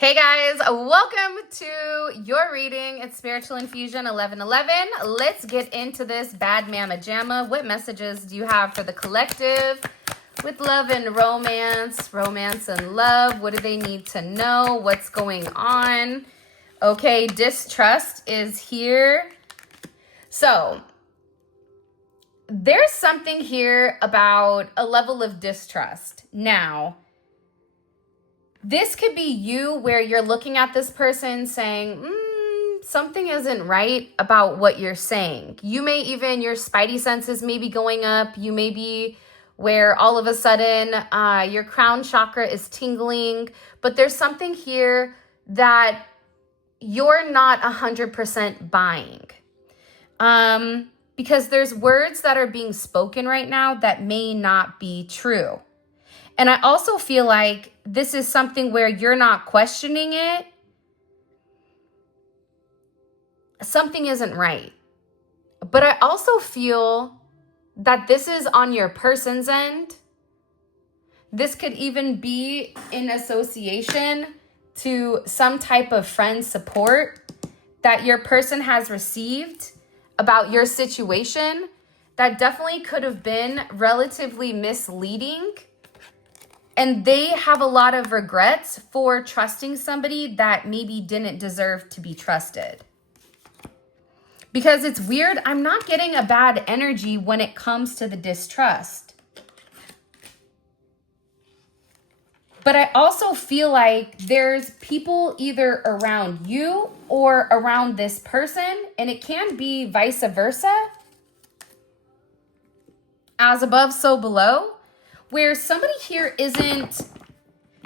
Hey guys, welcome to your reading. It's Spiritual Infusion 1111. Let's get into this bad mama jamma. What messages do you have for the collective with love and romance and love? What do they need to know? What's going on? Okay, distrust is here. So there's something here about a level of distrust. Now, this could be you where you're looking at this person saying, something isn't right about what you're saying. You may even, your spidey senses may be going up. You may be where all of a sudden your crown chakra is tingling. But there's something here that you're not 100% buying. Because there's words that are being spoken right now that may not be true. And I also feel like this is something where you're not questioning it. Something isn't right. But I also feel that this is on your person's end. This could even be in association to some type of friend support that your person has received about your situation that definitely could have been relatively misleading. And they have a lot of regrets for trusting somebody that maybe didn't deserve to be trusted. Because it's weird, I'm not getting a bad energy when it comes to the distrust. But I also feel like there's people either around you or around this person, and it can be vice versa. As above, so below. Where somebody here isn't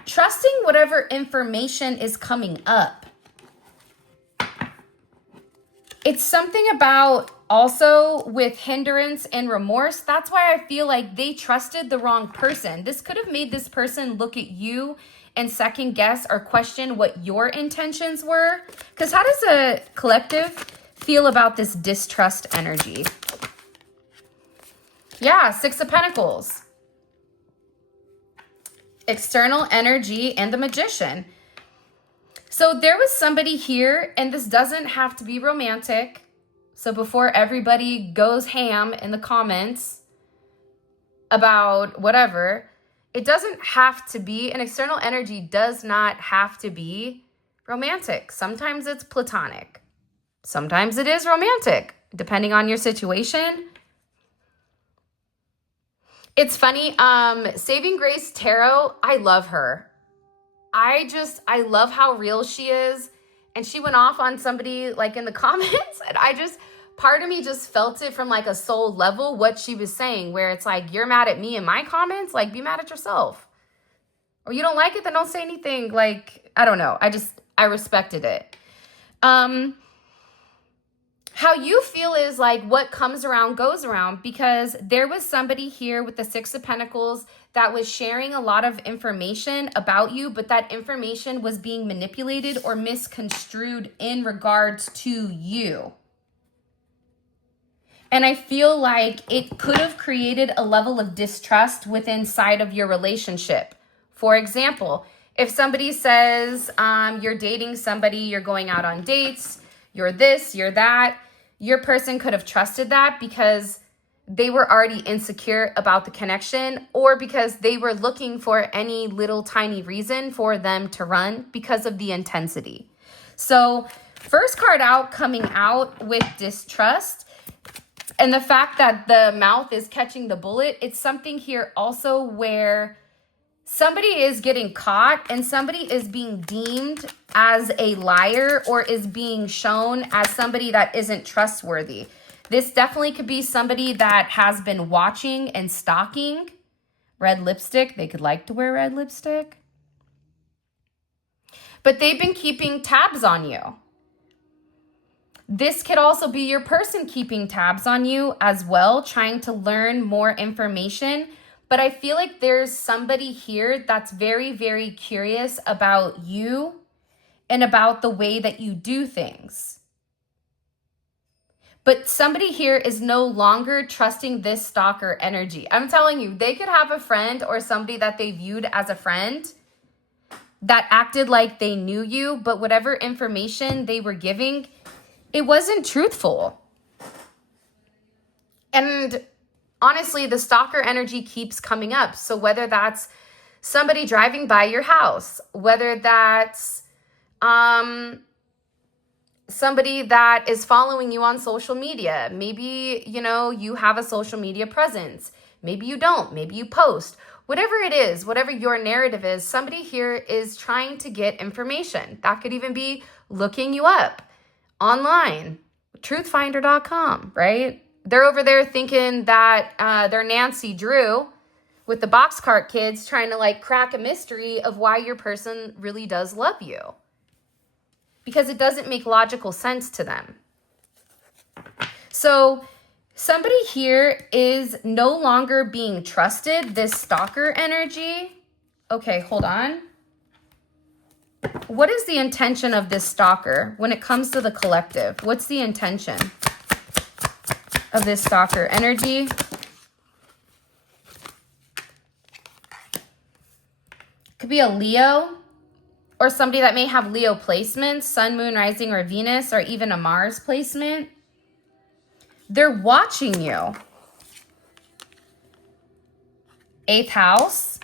trusting whatever information is coming up. It's something about also with hindrance and remorse. That's why I feel like they trusted the wrong person. This could have made this person look at you and second guess or question what your intentions were. Because how does a collective feel about this distrust energy? Yeah, Six of Pentacles. External energy and the Magician. So there was somebody here, and this doesn't have to be romantic. So before everybody goes ham in the comments about whatever, it doesn't have to be, an external energy does not have to be romantic. Sometimes it's platonic. Sometimes it is romantic, depending on your situation. It's funny, Saving Grace Tarot, I love her. I love how real she is. And she went off on somebody like in the comments. And part of me just felt it from like a soul level, what she was saying, where it's like, you're mad at me in my comments, like be mad at yourself. Or you don't like it, then don't say anything. Like, I don't know. I respected it. How you feel is like what comes around goes around, because there was somebody here with the Six of Pentacles that was sharing a lot of information about you, but that information was being manipulated or misconstrued in regards to you. And I feel like it could have created a level of distrust within inside of your relationship. For example, if somebody says you're dating somebody, you're going out on dates, you're this, you're that, your person could have trusted that because they were already insecure about the connection, or because they were looking for any little tiny reason for them to run because of the intensity. So first card out, coming out with distrust, and the fact that the mouth is catching the bullet, it's something here also where somebody is getting caught and somebody is being deemed as a liar or is being shown as somebody that isn't trustworthy. This definitely could be somebody that has been watching and stalking. Red lipstick. They could like to wear red lipstick. But they've been keeping tabs on you. This could also be your person keeping tabs on you as well, trying to learn more information. But I feel like there's somebody here that's very, very curious about you and about the way that you do things. But somebody here is no longer trusting this stalker energy. I'm telling you, they could have a friend or somebody that they viewed as a friend that acted like they knew you, but whatever information they were giving, it wasn't truthful. And honestly, the stalker energy keeps coming up. So whether that's somebody driving by your house, whether that's somebody that is following you on social media, maybe, you know, you have a social media presence, maybe you don't, maybe you post, whatever it is, whatever your narrative is, somebody here is trying to get information. That could even be looking you up online, truthfinder.com, right? They're over there thinking that they're Nancy Drew with the boxcart kids trying to like crack a mystery of why your person really does love you. Because it doesn't make logical sense to them. So somebody here is no longer being trusted, this stalker energy. Okay, hold on. What is the intention of this stalker when it comes to the collective? What's the intention of this stalker energy? Could be a Leo or somebody that may have Leo placements, Sun, Moon, Rising, or Venus, or even a Mars placement. They're watching you. 8th house.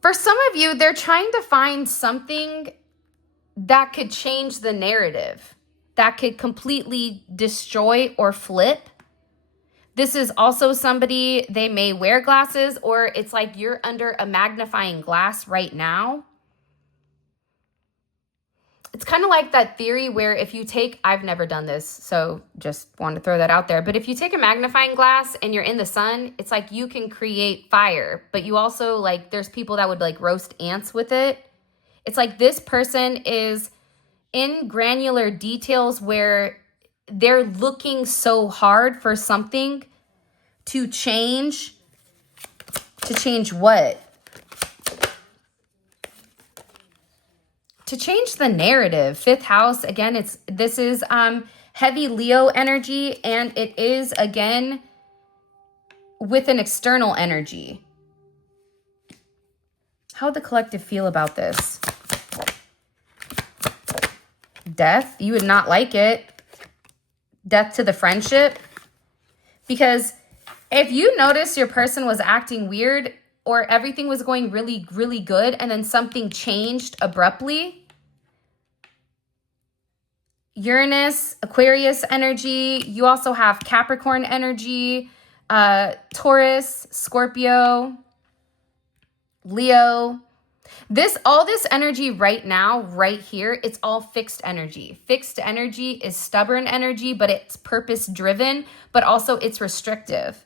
For some of you, they're trying to find something that could change the narrative, that could completely destroy or flip. This is also somebody, they may wear glasses, or it's like you're under a magnifying glass right now. It's kind of like that theory where if you take, I've never done this, so just want to throw that out there. But if you take a magnifying glass and you're in the sun, it's like you can create fire, but you also like, there's people that would like roast ants with it. It's like this person is in granular details where they're looking so hard for something to change. To change what? To change the narrative. 5th house, again, this is heavy Leo energy, and it is, again, with an external energy. How would the collective feel about this? Death, you would not like it. Death to the friendship. Because if you notice your person was acting weird or everything was going really, really good and then something changed abruptly, Uranus, Aquarius energy, you also have Capricorn energy, Taurus, Scorpio, Leo. All this energy right now, right here, it's all fixed energy. Fixed energy is stubborn energy, but it's purpose driven, but also it's restrictive.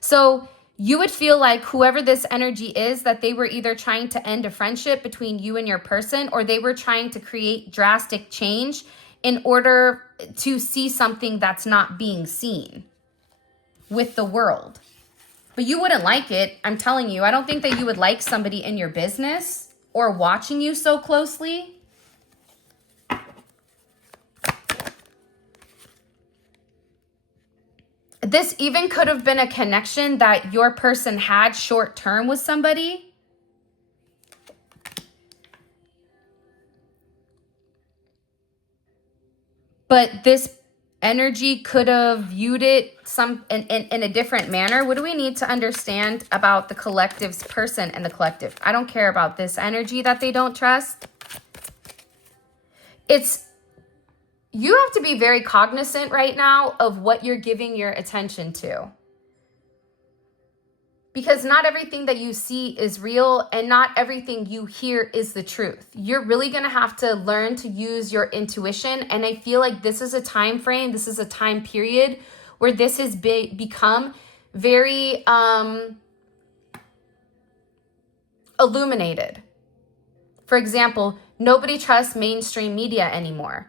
So you would feel like whoever this energy is, that they were either trying to end a friendship between you and your person, or they were trying to create drastic change in order to see something that's not being seen with the world. But you wouldn't like it. I'm telling you, I don't think that you would like somebody in your business or watching you so closely. This even could have been a connection that your person had short term with somebody. But this energy could have viewed it in a different manner. What do we need to understand about the collective's person and the collective? I don't care about this energy that they don't trust. You have to be very cognizant right now of what you're giving your attention to. Because not everything that you see is real, and not everything you hear is the truth. You're really going to have to learn to use your intuition. And I feel like this is a time frame, this is a time period where this has become very illuminated. For example, nobody trusts mainstream media anymore.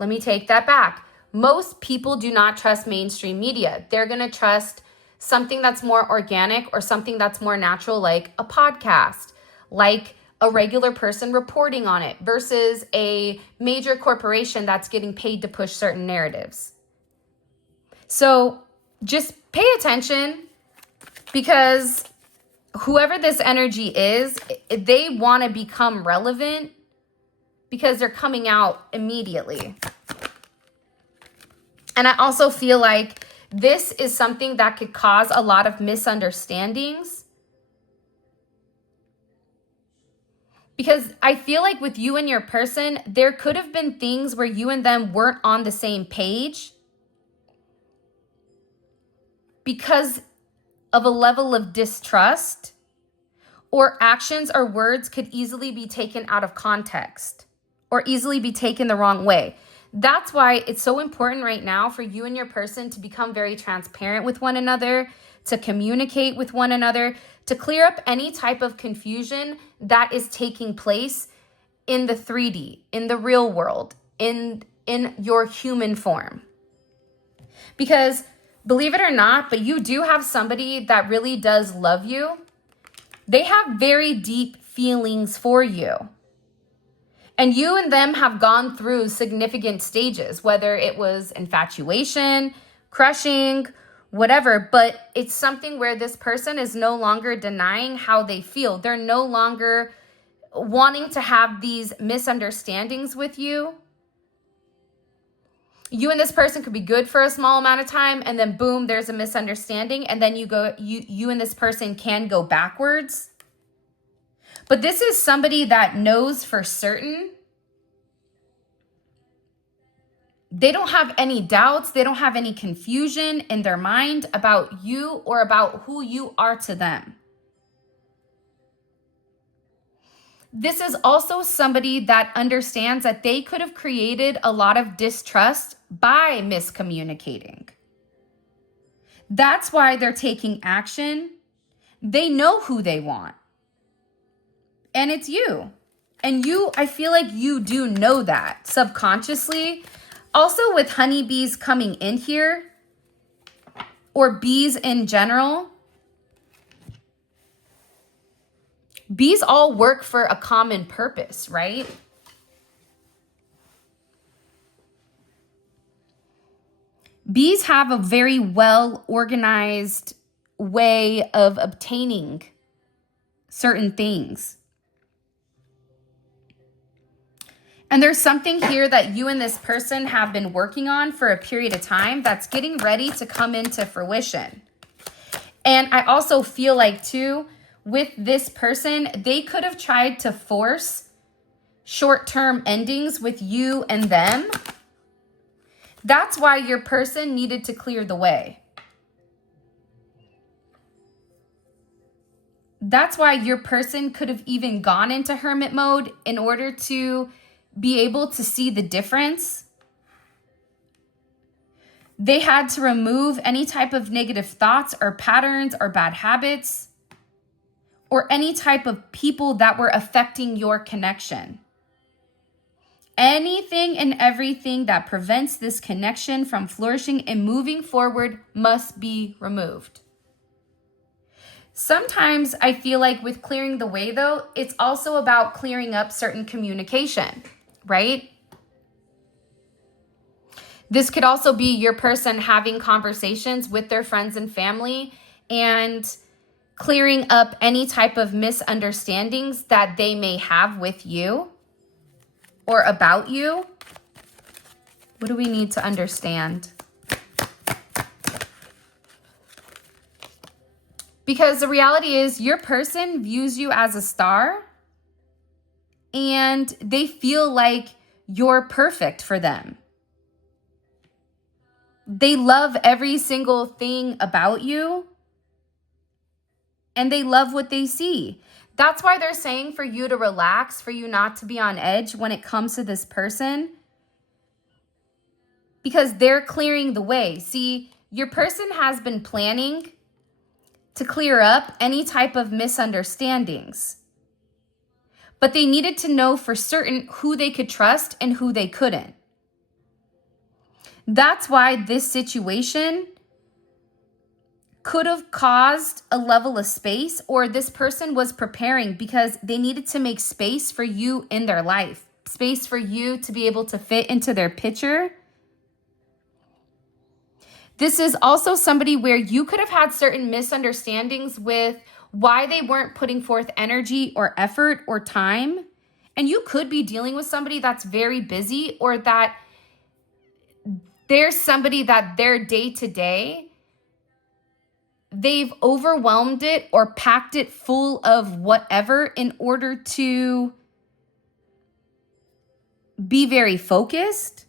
Let me take that back. Most people do not trust mainstream media. They're going to trust something that's more organic or something that's more natural, like a podcast, like a regular person reporting on it, versus a major corporation that's getting paid to push certain narratives. So just pay attention, because whoever this energy is, they want to become relevant because they're coming out immediately. And I also feel like this is something that could cause a lot of misunderstandings, because I feel like with you and your person, there could have been things where you and them weren't on the same page because of a level of distrust, or actions or words could easily be taken out of context or easily be taken the wrong way. That's why it's so important right now for you and your person to become very transparent with one another, to communicate with one another, to clear up any type of confusion that is taking place in the 3D, in the real world, in your human form. Because believe it or not, but you do have somebody that really does love you. They have very deep feelings for you. And you and them have gone through significant stages, whether it was infatuation, crushing, whatever. But it's something where this person is no longer denying how they feel. They're no longer wanting to have these misunderstandings with you. You and this person could be good for a small amount of time, and then boom, there's a misunderstanding, and then you and this person can go backwards. But this is somebody that knows for certain. They don't have any doubts, they don't have any confusion in their mind about you or about who you are to them. This is also somebody that understands that they could have created a lot of distrust by miscommunicating. That's why they're taking action. They know who they want. And it's you. And you, I feel like you do know that subconsciously. Also with honeybees coming in here, or bees in general, bees all work for a common purpose, right? Bees have a very well organized way of obtaining certain things. And there's something here that you and this person have been working on for a period of time that's getting ready to come into fruition. And I also feel like too, with this person, they could have tried to force short-term endings with you and them. That's why your person needed to clear the way. That's why your person could have even gone into hermit mode in order to be able to see the difference. They had to remove any type of negative thoughts or patterns or bad habits or any type of people that were affecting your connection. Anything and everything that prevents this connection from flourishing and moving forward must be removed. Sometimes I feel like with clearing the way though, it's also about clearing up certain communication, right? This could also be your person having conversations with their friends and family and clearing up any type of misunderstandings that they may have with you or about you. What do we need to understand? Because the reality is your person views you as a star and they feel like you're perfect for them. They love every single thing about you and they love what they see. That's why they're saying for you to relax, for you not to be on edge when it comes to this person, because they're clearing the way. See, your person has been planning to clear up any type of misunderstandings, but they needed to know for certain who they could trust and who they couldn't. That's why this situation could have caused a level of space, or this person was preparing because they needed to make space for you in their life, space for you to be able to fit into their picture. This is also somebody where you could have had certain misunderstandings with why they weren't putting forth energy or effort or time. And you could be dealing with somebody that's very busy, or that there's somebody that their day to day, they've overwhelmed it or packed it full of whatever in order to be very focused.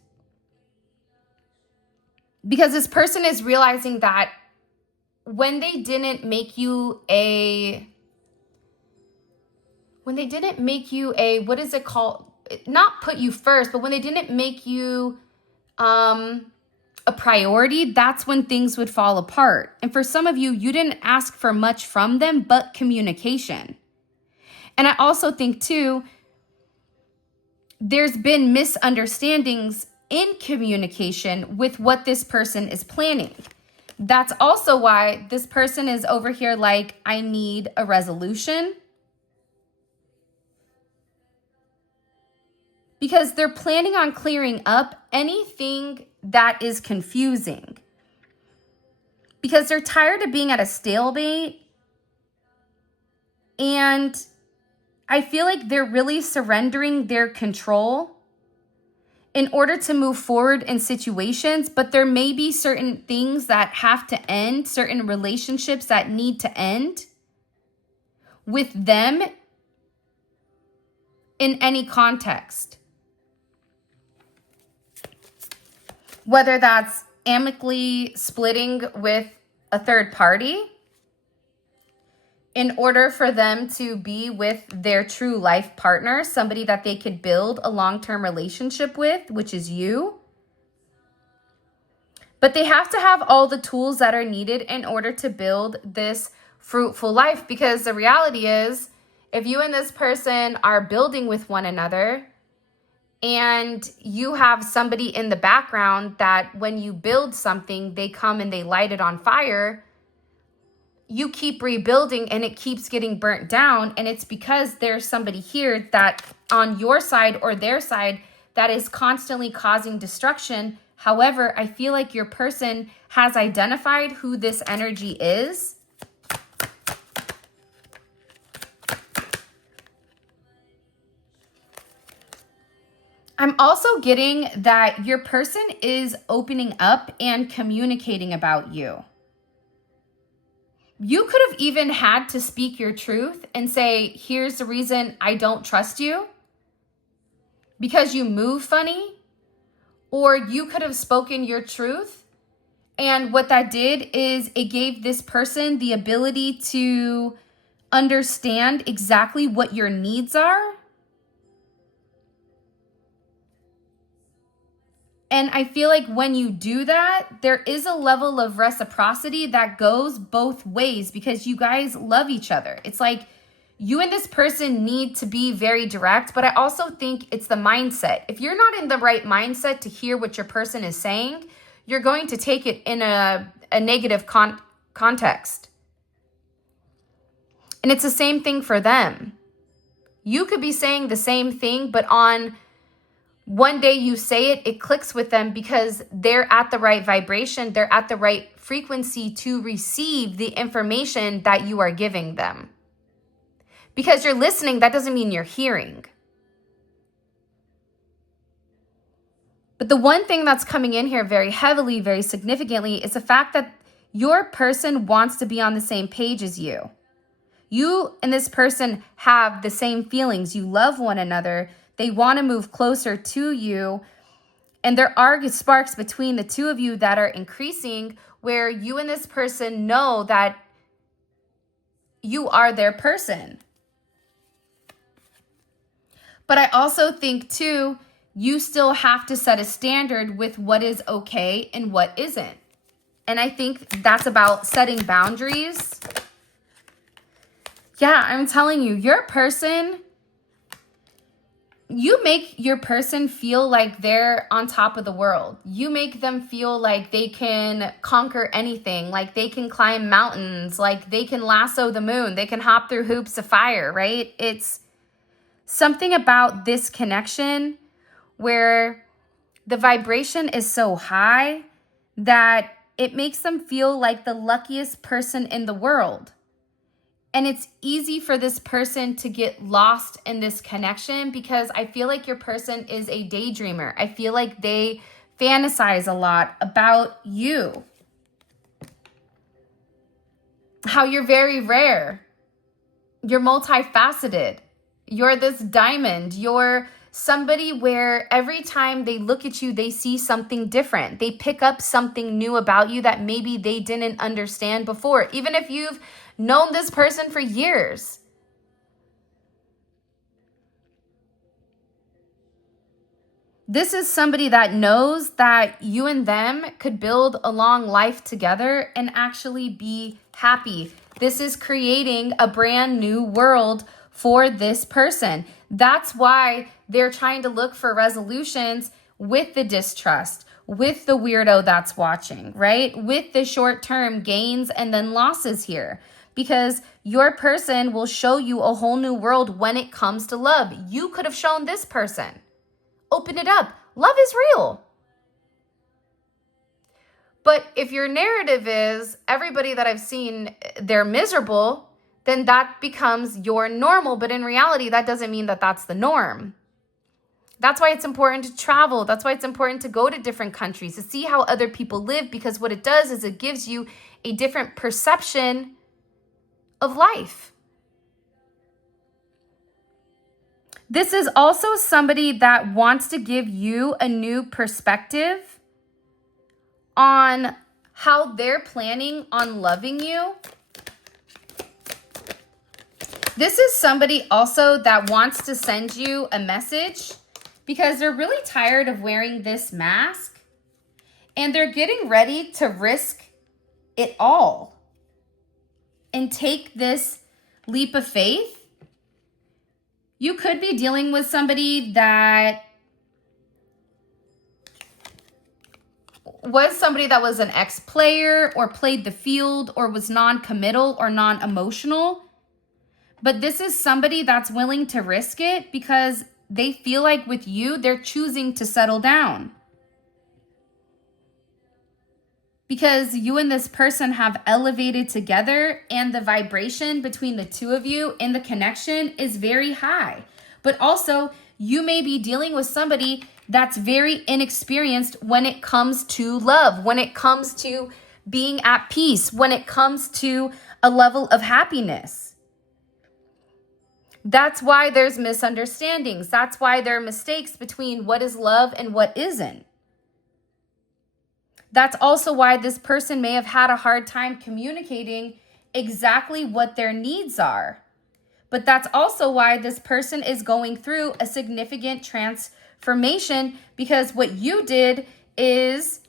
Because this person is realizing that when they didn't make you a, what is it called? Not put you first, but when they didn't make you a priority, that's when things would fall apart. And for some of you, you didn't ask for much from them, but communication. And I also think too, there's been misunderstandings in communication with what this person is planning. That's also why this person is over here like, I need a resolution. Because they're planning on clearing up anything that is confusing. Because they're tired of being at a stalemate. And I feel like they're really surrendering their control in order to move forward in situations, but there may be certain things that have to end, certain relationships that need to end with them in any context. Whether that's amicably splitting with a third party in order for them to be with their true life partner, somebody that they could build a long-term relationship with, which is you. But they have to have all the tools that are needed in order to build this fruitful life. Because the reality is, if you and this person are building with one another, and you have somebody in the background that when you build something, they come and they light it on fire, you keep rebuilding and it keeps getting burnt down. And it's because there's somebody here that on your side or their side that is constantly causing destruction. However, I feel like your person has identified who this energy is. I'm also getting that your person is opening up and communicating about you. You could have even had to speak your truth and say, here's the reason I don't trust you, because you move funny. Or you could have spoken your truth. And what that did is it gave this person the ability to understand exactly what your needs are. And I feel like when you do that, there is a level of reciprocity that goes both ways because you guys love each other. It's like you and this person need to be very direct, but I also think it's the mindset. If you're not in the right mindset to hear what your person is saying, you're going to take it in a negative context. And it's the same thing for them. You could be saying the same thing, but on one day you say it, it clicks with them because they're at the right vibration. They're at the right frequency to receive the information that you are giving them. Because you're listening, that doesn't mean you're hearing. But the one thing that's coming in here very heavily, very significantly, is the fact that your person wants to be on the same page as you. You and this person have the same feelings. You love one another. They want to move closer to you. And there are sparks between the two of you that are increasing where you and this person know that you are their person. But I also think too, you still have to set a standard with what is okay and what isn't. And I think that's about setting boundaries. Yeah, I'm telling you, your person, you make your person feel like they're on top of the world. You make them feel like they can conquer anything, like they can climb mountains, like they can lasso the moon, they can hop through hoops of fire, right? It's something about this connection where the vibration is so high that it makes them feel like the luckiest person in the world. And it's easy for this person to get lost in this connection because I feel like your person is a daydreamer. I feel like they fantasize a lot about you. How you're very rare. You're multifaceted. You're this diamond. You're somebody where every time they look at you, they see something different. They pick up something new about you that maybe they didn't understand before, even if you've known this person for years. This is somebody that knows that you and them could build a long life together and actually be happy. This is creating a brand new world for this person. That's why they're trying to look for resolutions with the distrust, with the weirdo that's watching, right? With the short-term gains and then losses here. Because your person will show you a whole new world when it comes to love. You could have shown this person. Open it up. Love is real. But if your narrative is everybody that I've seen, they're miserable, then that becomes your normal. But in reality, that doesn't mean that that's the norm. That's why it's important to travel. That's why it's important to go to different countries to see how other people live, because what it does is it gives you a different perception of life. This is also somebody that wants to give you a new perspective on how they're planning on loving you. This is somebody also that wants to send you a message because they're really tired of wearing this mask and they're getting ready to risk it all and take this leap of faith. You could be dealing with somebody that was an ex-player or played the field or was non-committal or non-emotional. But this is somebody that's willing to risk it because they feel like with you, they're choosing to settle down. Because you and this person have elevated together and the vibration between the two of you and the connection is very high. But also, you may be dealing with somebody that's very inexperienced when it comes to love, when it comes to being at peace, when it comes to a level of happiness. That's why there's misunderstandings. That's why there are mistakes between what is love and what isn't. That's also why this person may have had a hard time communicating exactly what their needs are. But that's also why this person is going through a significant transformation, because what you did is,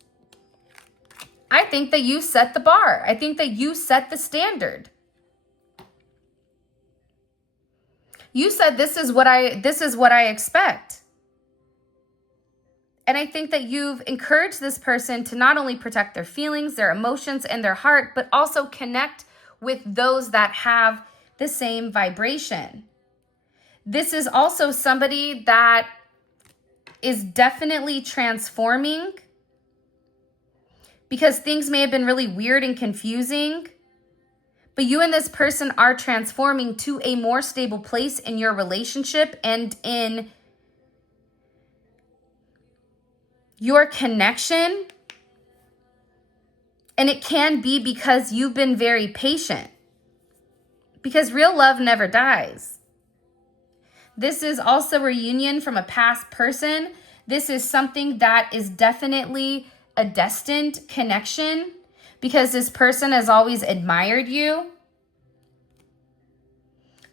I think that you set the bar. I think that you set the standard. You said, this is what I expect. And I think that you've encouraged this person to not only protect their feelings, their emotions, and their heart, but also connect with those that have the same vibration. This is also somebody that is definitely transforming because things may have been really weird and confusing, but you and this person are transforming to a more stable place in your relationship and in your connection. And it can be because you've been very patient, because real love never dies. This is also a reunion from a past person. This is something that is definitely a destined connection because this person has always admired you.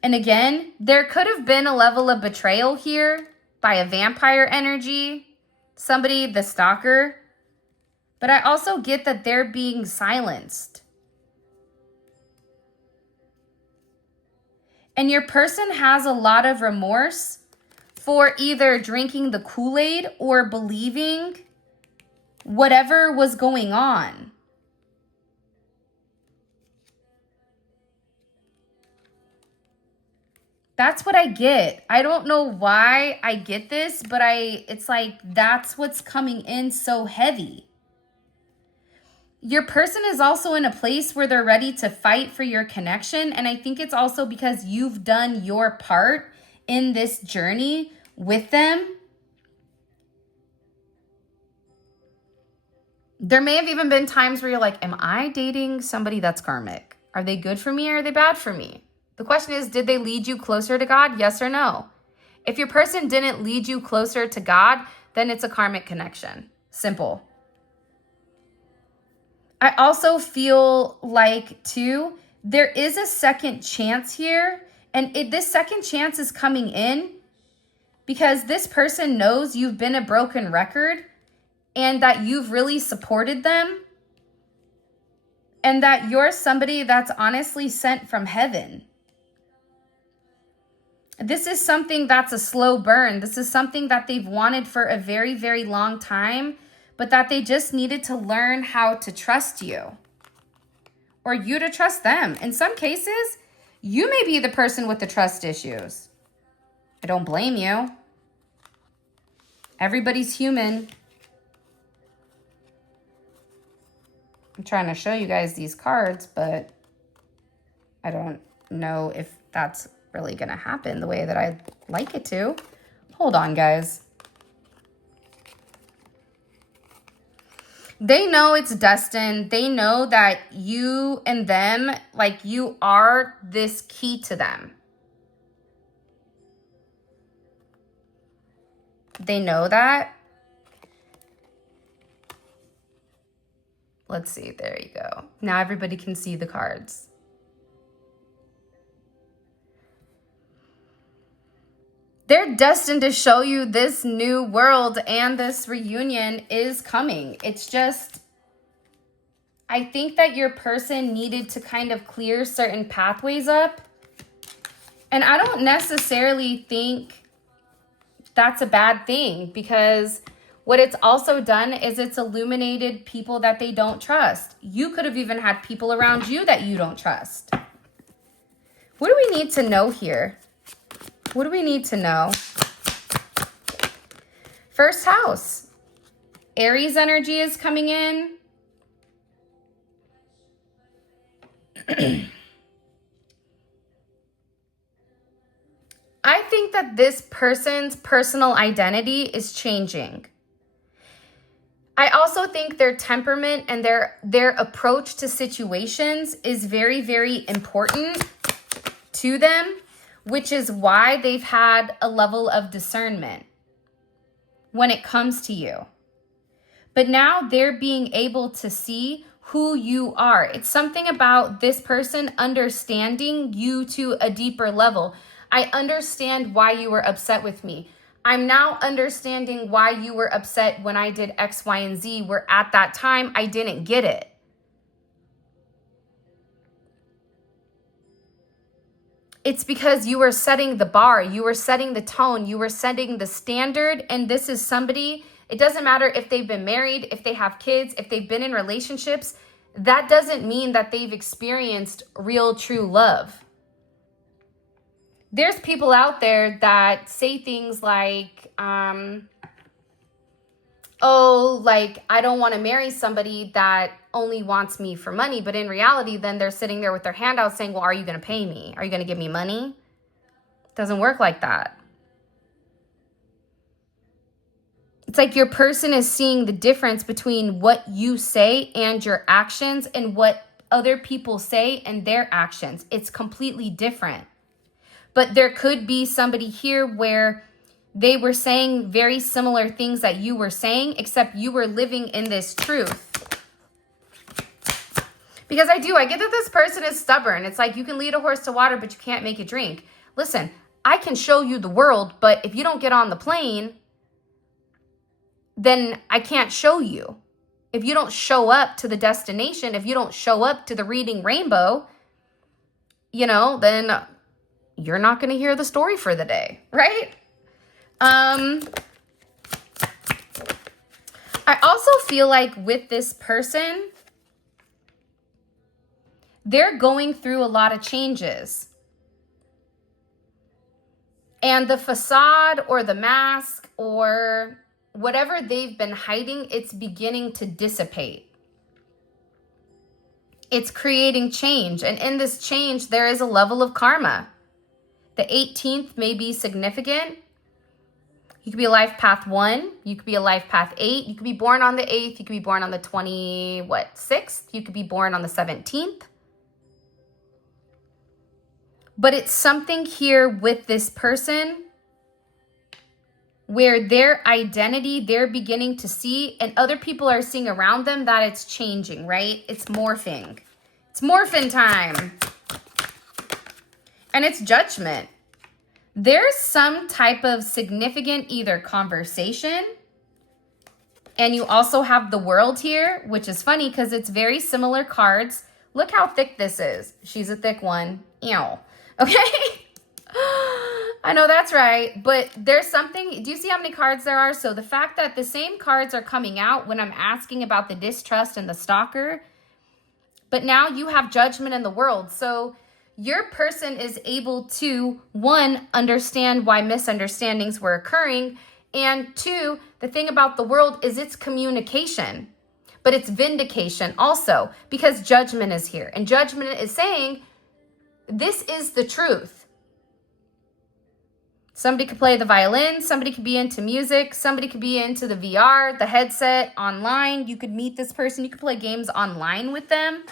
And again, there could have been a level of betrayal here by a vampire energy, somebody, the stalker. But I also get that they're being silenced. And your person has a lot of remorse for either drinking the Kool-Aid or believing whatever was going on. That's what I get. I don't know why I get this, but it's like that's what's coming in so heavy. Your person is also in a place where they're ready to fight for your connection. And I think it's also because you've done your part in this journey with them. There may have even been times where you're like, am I dating somebody that's karmic? Are they good for me or are they bad for me? The question is, did they lead you closer to God? Yes or no? If your person didn't lead you closer to God, then it's a karmic connection. Simple. I also feel like, too, there is a second chance here. And this second chance is coming in because this person knows you've been a broken record and that you've really supported them and that you're somebody that's honestly sent from heaven. This is something that's a slow burn. This is something that they've wanted for a very, very long time, but that they just needed to learn how to trust you or you to trust them. In some cases, you may be the person with the trust issues. I don't blame you. Everybody's human. I'm trying to show you guys these cards, but I don't know if that's really going to happen the way that I'd like it to. Hold on, guys. They know it's destined. They know that you and them, like you are this key to them. They know that. Let's see. There you go. Now everybody can see the cards. They're destined to show you this new world and this reunion is coming. It's just, I think that your person needed to kind of clear certain pathways up. And I don't necessarily think that's a bad thing because what it's also done is it's illuminated people that they don't trust. You could have even had people around you that you don't trust. What do we need to know here? What do we need to know? First house. Aries energy is coming in. I think that this person's personal identity is changing. I also think their temperament and their approach to situations is very, very important to them, which is why they've had a level of discernment when it comes to you. But now they're being able to see who you are. It's something about this person understanding you to a deeper level. I understand why you were upset with me. I'm now understanding why you were upset when I did X, Y, and Z, where at that time I didn't get it. It's because you were setting the bar, you were setting the tone, you were setting the standard, and this is somebody, it doesn't matter if they've been married, if they have kids, if they've been in relationships, that doesn't mean that they've experienced real, true love. There's people out there that say things like, oh, like, I don't want to marry somebody that only wants me for money. But in reality, then they're sitting there with their hand out saying, well, are you going to pay me? Are you going to give me money? It doesn't work like that. It's like your person is seeing the difference between what you say and your actions and what other people say and their actions. It's completely different. But there could be somebody here where they were saying very similar things that you were saying, except you were living in this truth. Because I get that this person is stubborn. It's like you can lead a horse to water, but you can't make it drink. Listen, I can show you the world, but if you don't get on the plane, then I can't show you. If you don't show up to the destination, if you don't show up to the reading rainbow, then you're not going to hear the story for the day, right? I also feel like with this person, they're going through a lot of changes. And the facade or the mask or whatever they've been hiding, it's beginning to dissipate. It's creating change. And in this change, there is a level of karma. The 18th may be significant. You could be a life path 1. You could be a life path 8. You could be born on the 8th. You could be born on the 6th. You could be born on the 17th. But it's something here with this person where their identity, they're beginning to see, and other people are seeing around them that it's changing, right? It's morphing. It's morphin' time. And it's judgment. There's some type of significant either conversation, and you also have the World here, which is funny because it's very similar cards. Look how thick this is. She's a thick one. Ew. Okay? I know that's right, but there's something, do you see how many cards there are? So the fact that the same cards are coming out when I'm asking about the distrust and the stalker, but now you have judgment in the World. So your person is able to, 1, understand why misunderstandings were occurring, and 2, the thing about the World is it's communication, but it's vindication also, because judgment is here. And judgment is saying, this is the truth. Somebody could play the violin, somebody could be into music, somebody could be into the VR, the headset, online. You could meet this person, you could play games online with them.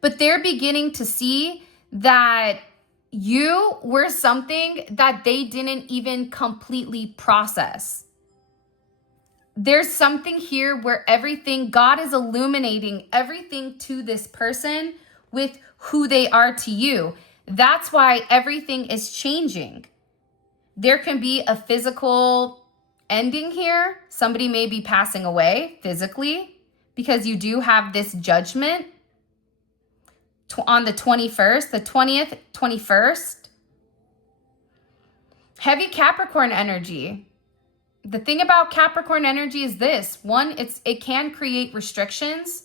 But they're beginning to see that you were something that they didn't even completely process. There's something here where everything, God is illuminating everything to this person with who they are to you. That's why everything is changing. There can be a physical ending here. Somebody may be passing away physically because you do have this judgment on the 21st, the 20th, 21st. Heavy Capricorn energy. The thing about Capricorn energy is this. 1, it can create restrictions,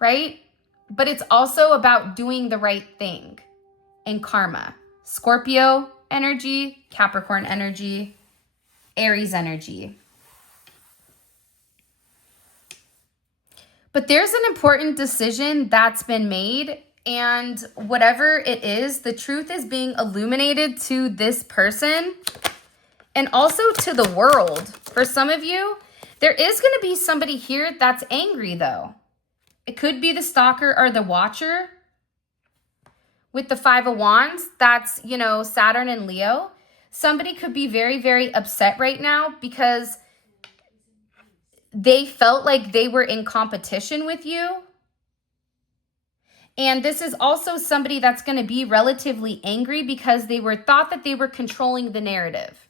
right? But it's also about doing the right thing and karma. Scorpio energy, Capricorn energy, Aries energy. But there's an important decision that's been made, and whatever it is, the truth is being illuminated to this person and also to the world. For some of you, there is going to be somebody here that's angry though. It could be the stalker or the watcher. With the 5 of Wands, that's, Saturn and Leo. Somebody could be very, very upset right now because they felt like they were in competition with you. And this is also somebody that's going to be relatively angry because they thought that they were controlling the narrative.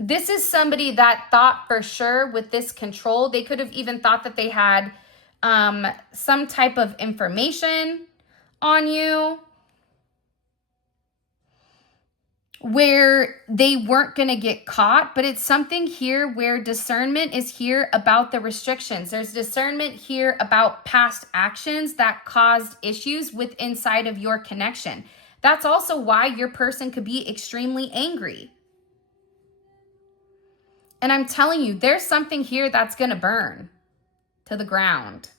This is somebody that thought for sure with this control, they could have even thought that they had some type of information on you where they weren't going to get caught. But it's something here where discernment is here about the restrictions. There's discernment here about past actions that caused issues with inside of your connection. That's also why your person could be extremely angry. And I'm telling you, there's something here that's going to burn to the ground.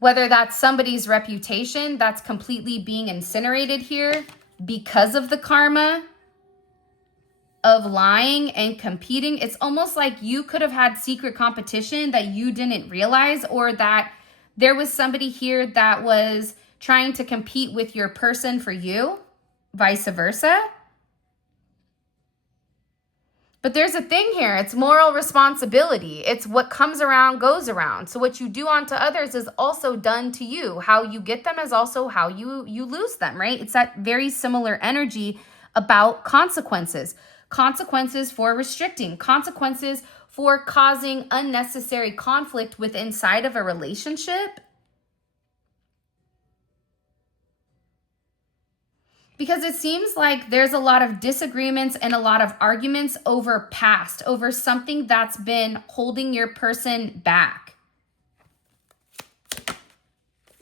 Whether that's somebody's reputation that's completely being incinerated here because of the karma of lying and competing. It's almost like you could have had secret competition that you didn't realize, or that there was somebody here that was trying to compete with your person for you, vice versa. But there's a thing here. It's moral responsibility. It's what comes around goes around. So what you do unto others is also done to you. How you get them is also how you lose them, right? It's that very similar energy about consequences. Consequences for restricting. Consequences for causing unnecessary conflict with inside of a relationship. Because it seems like there's a lot of disagreements and a lot of arguments over past, over something that's been holding your person back.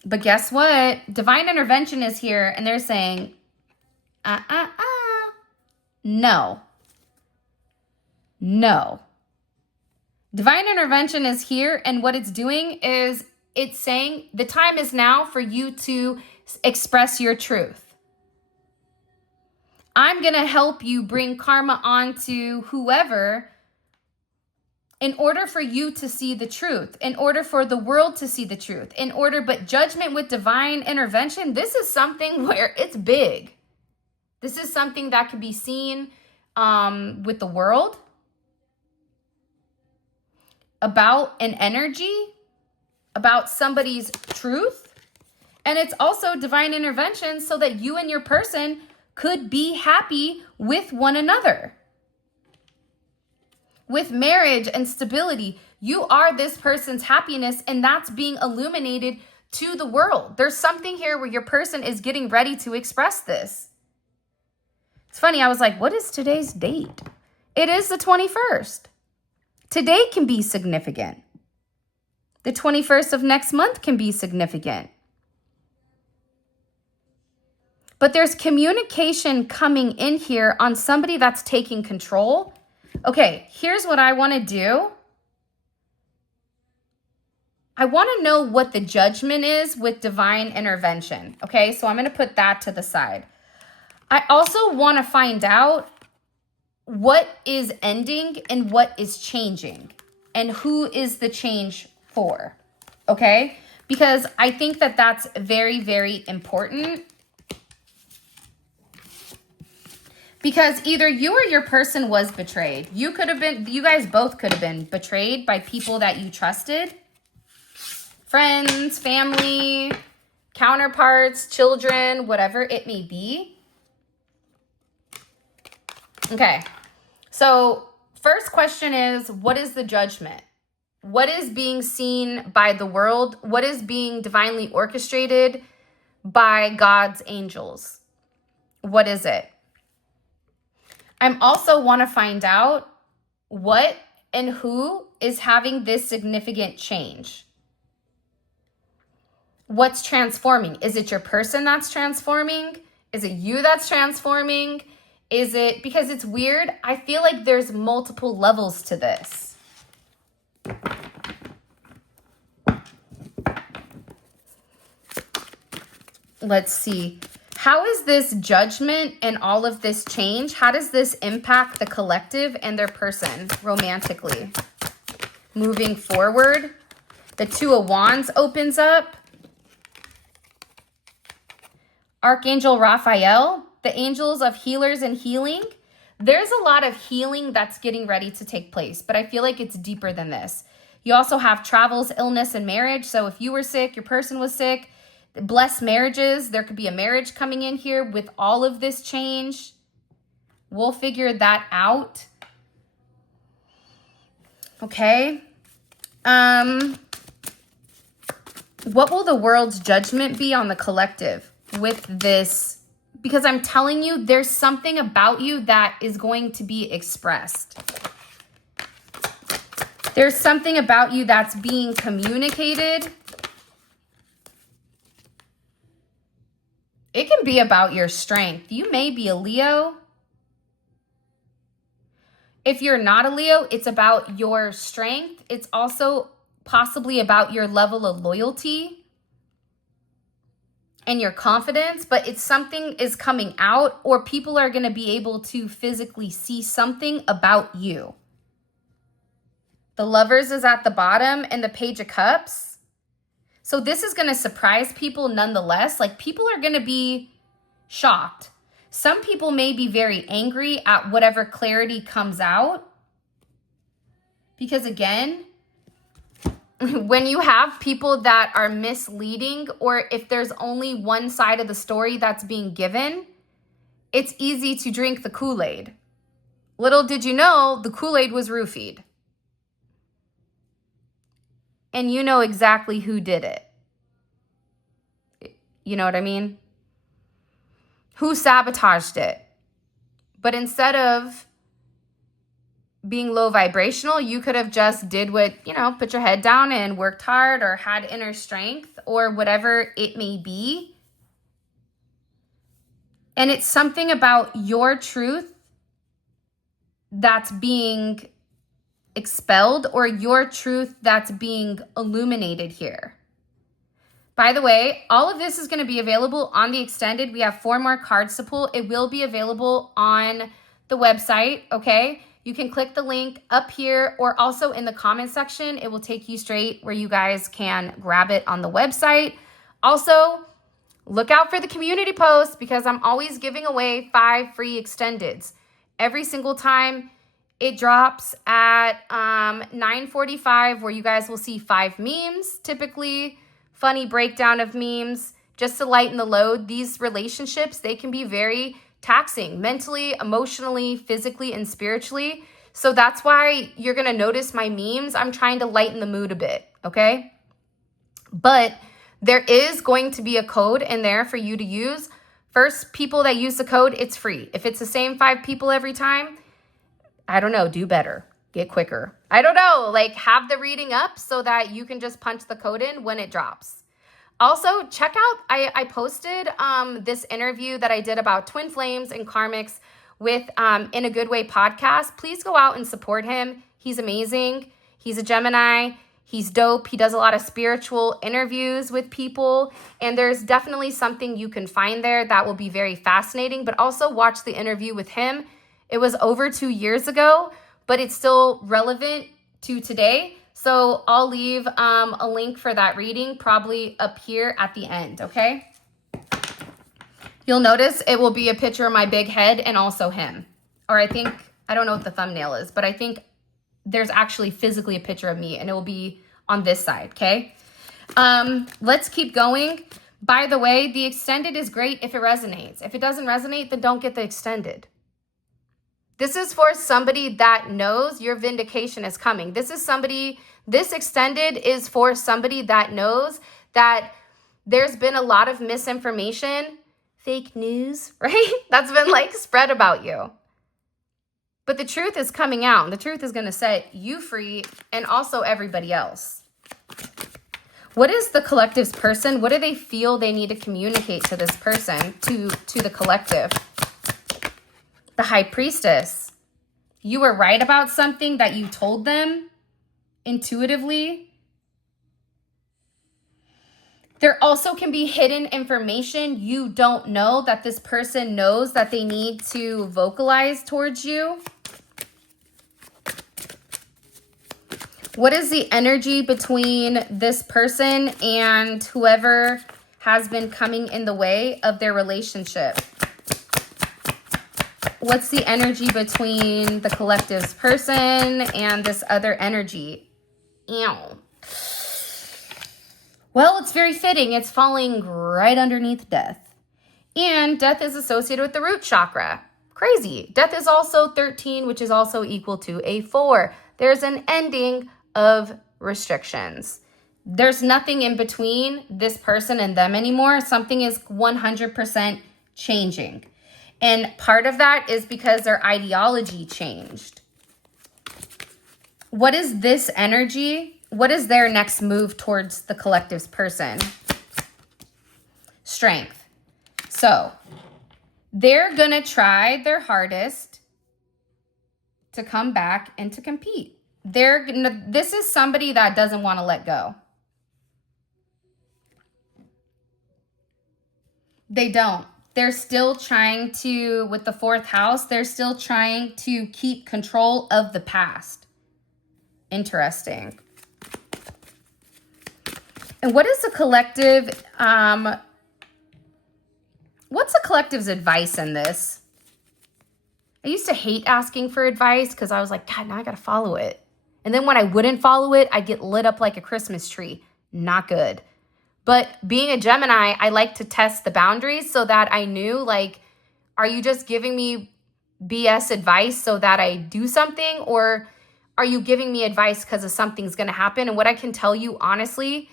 But guess what? Divine intervention is here and they're saying, no. No. Divine intervention is here, and what it's doing is it's saying the time is now for you to express your truth. I'm going to help you bring karma onto whoever in order for you to see the truth, in order for the world to see the truth, but judgment with divine intervention, this is something where it's big. This is something that can be seen with the world, about an energy, about somebody's truth. And it's also divine intervention so that you and your person could be happy with one another. With marriage and stability, you are this person's happiness, and that's being illuminated to the world. There's something here where your person is getting ready to express this. It's funny, I was like, what is today's date? It is the 21st. Today can be significant. The 21st of next month can be significant. But there's communication coming in here on somebody that's taking control. Okay, here's what I want to do. I want to know what the judgment is with divine intervention. Okay, so I'm going to put that to the side. I also want to find out what is ending and what is changing and who is the change for. Okay, because I think that that's very, very important. Because either you or your person was betrayed. You guys both could have been betrayed by people that you trusted. Friends, family, counterparts, children, whatever it may be. Okay, so first question is, what is the judgment? What is being seen by the world? What is being divinely orchestrated by God's angels? What is it? I also want to find out what and who is having this significant change. What's transforming? Is it your person that's transforming? Is it you that's transforming? Is it, because it's weird, I feel like there's multiple levels to this. Let's see. How is this judgment and all of this change, how does this impact the collective and their person romantically? Moving forward, the Two of Wands opens up. Archangel Raphael, the angels of healers and healing. There's a lot of healing that's getting ready to take place, but I feel like it's deeper than this. You also have travels, illness, and marriage. So if you were sick, your person was sick, blessed marriages. There could be a marriage coming in here with all of this change. We'll figure that out. Okay. What will the world's judgment be on the collective with this? Because I'm telling you, there's something about you that is going to be expressed. There's something about you that's being communicated. It can be about your strength. You may be a Leo. If you're not a Leo, it's about your strength. It's also possibly about your level of loyalty and your confidence, but it's something is coming out, or people are going to be able to physically see something about you. The Lovers is at the bottom and the Page of Cups. So this is going to surprise people nonetheless. Like, people are going to be shocked. Some people may be very angry at whatever clarity comes out. Because again, when you have people that are misleading, or if there's only one side of the story that's being given, it's easy to drink the Kool-Aid. Little did you know, the Kool-Aid was roofied. And you know exactly who did it. You know what I mean? Who sabotaged it. But instead of being low vibrational, you could have just did what, put your head down and worked hard, or had inner strength, or whatever it may be. And it's something about your truth that's being expelled or your truth that's being illuminated here. By the way, all of this is going to be available on the extended. We have 4 more cards to pull. It will be available on the website, okay? You can click the link up here or also in the comment section. It will take you straight where you guys can grab it on the website. Also, look out for the community post because I'm always giving away 5 free extendeds. Every single time it drops at 9:45 where you guys will see 5 memes, typically funny breakdown of memes, just to lighten the load. These relationships, they can be very taxing mentally, emotionally, physically, and spiritually. So that's why you're going to notice my memes. I'm trying to lighten the mood a bit, okay? But there is going to be a code in there for you to use. First, people that use the code, it's free. If it's the same 5 people every time, I don't know, do better. Get quicker. I don't know, like have the reading up so that you can just punch the code in when it drops. Also, check out, I posted this interview that I did about twin flames and karmics with In a Good Way podcast. Please go out and support him. He's amazing. He's a Gemini. He's dope. He does a lot of spiritual interviews with people. And there's definitely something you can find there that will be very fascinating. But also watch the interview with him. It was over 2 years ago, but it's still relevant to today. So I'll leave a link for that reading probably up here at the end, okay? You'll notice it will be a picture of my big head and also him. Or I don't know what the thumbnail is, but I think there's actually physically a picture of me and it will be on this side, okay? Let's keep going. By the way, the extended is great if it resonates. If it doesn't resonate, then don't get the extended. This is for somebody that knows your vindication is coming. This extended is for somebody that knows that there's been a lot of misinformation, fake news, right? That's been like spread about you. But the truth is coming out. And the truth is going to set you free and also everybody else. What is the collective's person? What do they feel they need to communicate to this person, to the collective? The High Priestess. You were right about something that you told them intuitively. There also can be hidden information you don't know that this person knows that they need to vocalize towards you. What is the energy between this person and whoever has been coming in the way of their relationship? What's the energy between the collective's person and this other energy? Ew. Well, it's very fitting. It's falling right underneath death. And death is associated with the root chakra. Crazy. Death is also 13, which is also equal to a 4. There's an ending of restrictions. There's nothing in between this person and them anymore. Something is 100% changing. And part of that is because their ideology changed. What is this energy? What is their next move towards the collective's person? Strength. So they're going to try their hardest to come back and to compete. This is somebody that doesn't want to let go. They don't. They're still trying to, with the 4th house, they're still trying to keep control of the past. Interesting. And what is the collective, what's the collective's advice in this? I used to hate asking for advice because I was like, God, now I got to follow it. And then when I wouldn't follow it, I'd get lit up like a Christmas tree. Not good. But being a Gemini, I like to test the boundaries so that I knew, like, are you just giving me BS advice so that I do something? Or are you giving me advice because of something's going to happen? And what I can tell you, honestly,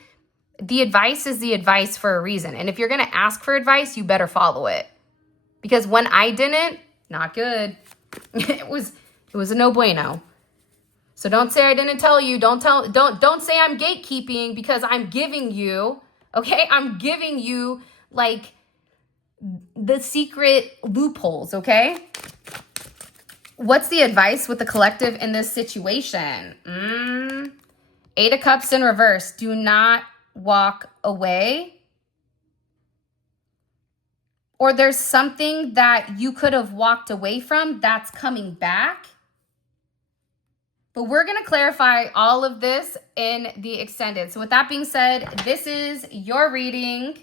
the advice is the advice for a reason. And if you're going to ask for advice, you better follow it. Because when I didn't, not good. It was a no bueno. So don't say I didn't tell you. Don't say I'm gatekeeping because I'm giving you, okay? I'm giving you like the secret loopholes, okay? What's the advice with the collective in this situation? 8 of Cups in reverse. Do not walk away. Or there's something that you could have walked away from that's coming back. But we're going to clarify all of this in the extended. So with that being said, this is your reading.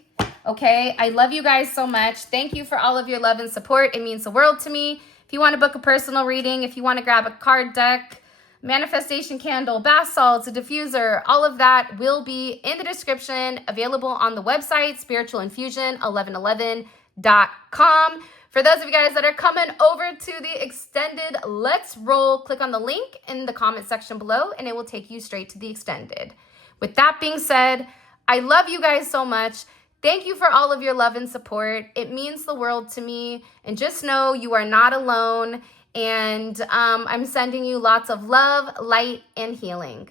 Okay, I love you guys so much. Thank you for all of your love and support. It means the world to me. If you want to book a personal reading, if you want to grab a card deck, manifestation candle, bath salts, a diffuser, all of that will be in the description, available on the website, spiritualinfusion1111.com. For those of you guys that are coming over to the extended, let's roll. Click on the link in the comment section below and it will take you straight to the extended. With that being said, I love you guys so much. Thank you for all of your love and support. It means the world to me. And just know you are not alone. And I'm sending you lots of love, light, and healing.